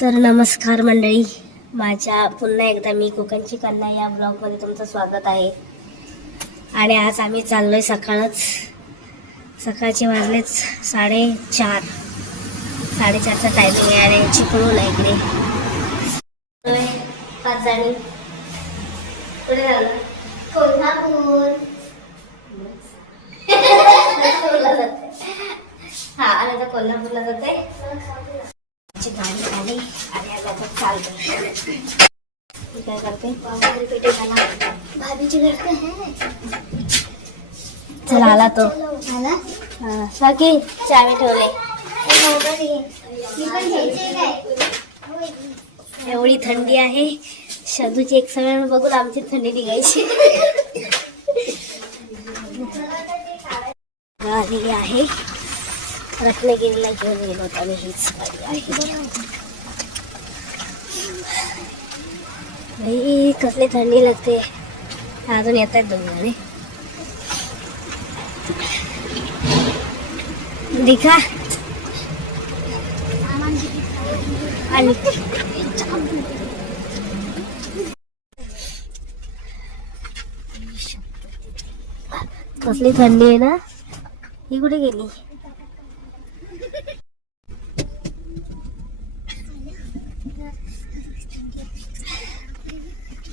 तर नमस्कार मंडळी. माझ्या पुन्हा एकदा मी कोकणची कन्या या ब्लॉगमध्ये तुमचं स्वागत आहे. आणि आज आम्ही चाललोय सकाळच. सकाळचे वाजलेच साडेचार. साडेचारचा टायमिंग आहे आणि चिपळून आहे इकडे. पाच जणी कुठे झालं कोल्हापूर. हा आणि आता कोल्हापूरला जाते आणि काय करते? भाभीची चला आला तो. आला? हा बाकी चावी ठेवले. एवढी थंडी आहे. शदूची एक सगळ्यांना बघून आमची थंडी निघायची. आलेली आहे. रत्नागिरीला घेऊन गेलो होतो आणि हीच गाडी आहे. कसली थंडी लागते. अजून येत आहेत दोन जणे दिखा. आणि कसली थंडी आहे ना. ही कुठे गेली?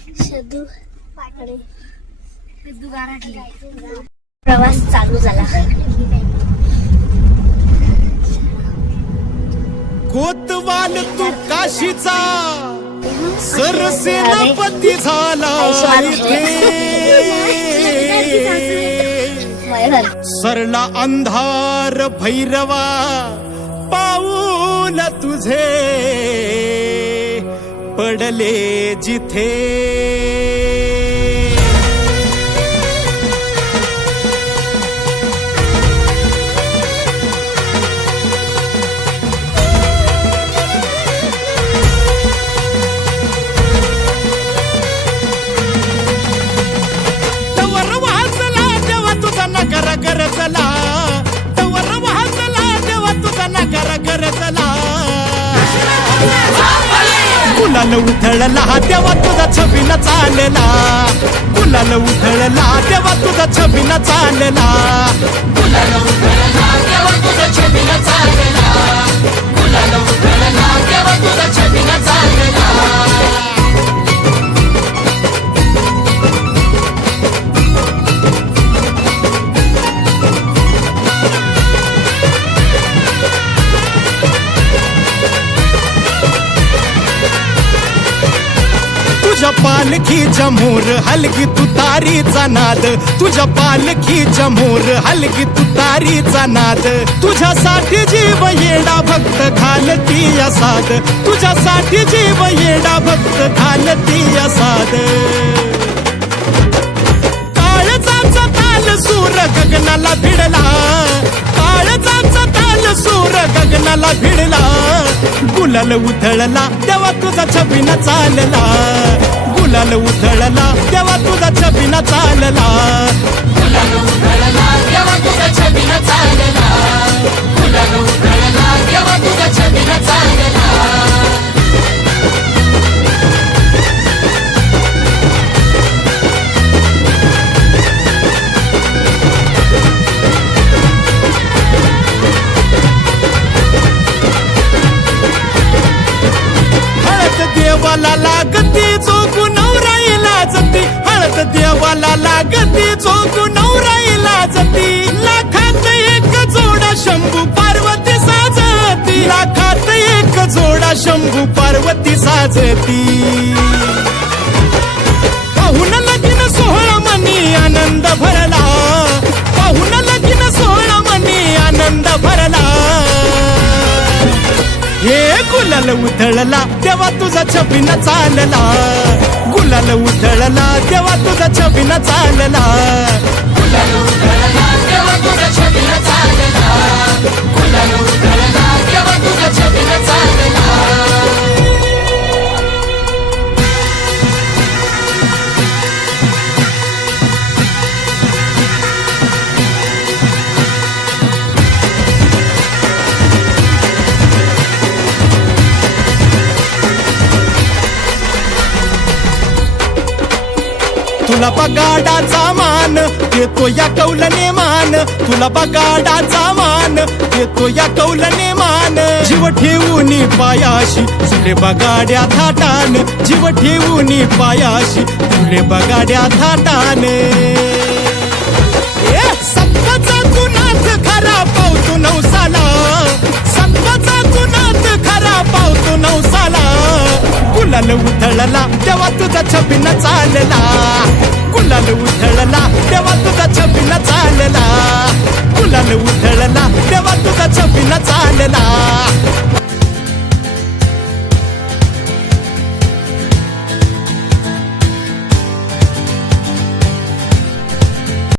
शदू प्रवास चालू झाला. कोतवाल तू काशीचा सरसेनापती झालं. सरला अंधार भैरवा पाऊल तुझे. पडले जिथे कुलाल उधळला तेव्हा तुझा छबीन चालला. कुलाल उधळला तेव्हा तुझा छबीन चालला. तुझ्या पालखीच्या मोर हलगी तुतारीचा नाद. तुझ्या पालखीच्या मोर हलगी तुतारीचा नाद. तुझ्यासाठी जीव येडा भक्त घालती असाद तुझ्यासाठी जीव येडा भक्त घालती असाद काळजाचा ताल सूर गगनाला भिडला. गुलाल उथळला तेव्हा तुझा छबिन चालला. गुलाल उथळला तेव्हा तुझा छबिन हळद देवाला लागती चोकू नवराईला जती लाखात एक जोडा शंभू पार्वती साजती. लाखात एक जोडा शंभू पार्वती साजती. पाहून लगीन सोहळा मनी आनंद भरला. पाहून लगीन सोहळा मनी आनंद भरला. हे गुलाल उधळला तेव्हा तुझा छबिन चालला. गुलाल उधळला तेव्हा तुझा छबिन चालला. गुलाल उधळला तेव्हा तुझा छबिन चालला. तुला बगाडाचा मान देतो या कौलने मान. तुला बगाडाचा मान देतो या कौलने मान. जीव ठेवून पायाशी तुले बगाड्या थाटान. जीव ठेवून पायाशी तुले बगाड्या थाटान. ए संपाचा गुन्हात खरा पावतो नवसाला. गुलाल उथळला तेव्हा तुझा छबिन चालला. गुलाल उथळला तेव्हा तुझा छबिन चालला. गुलाल उथळला तेव्हा तुझा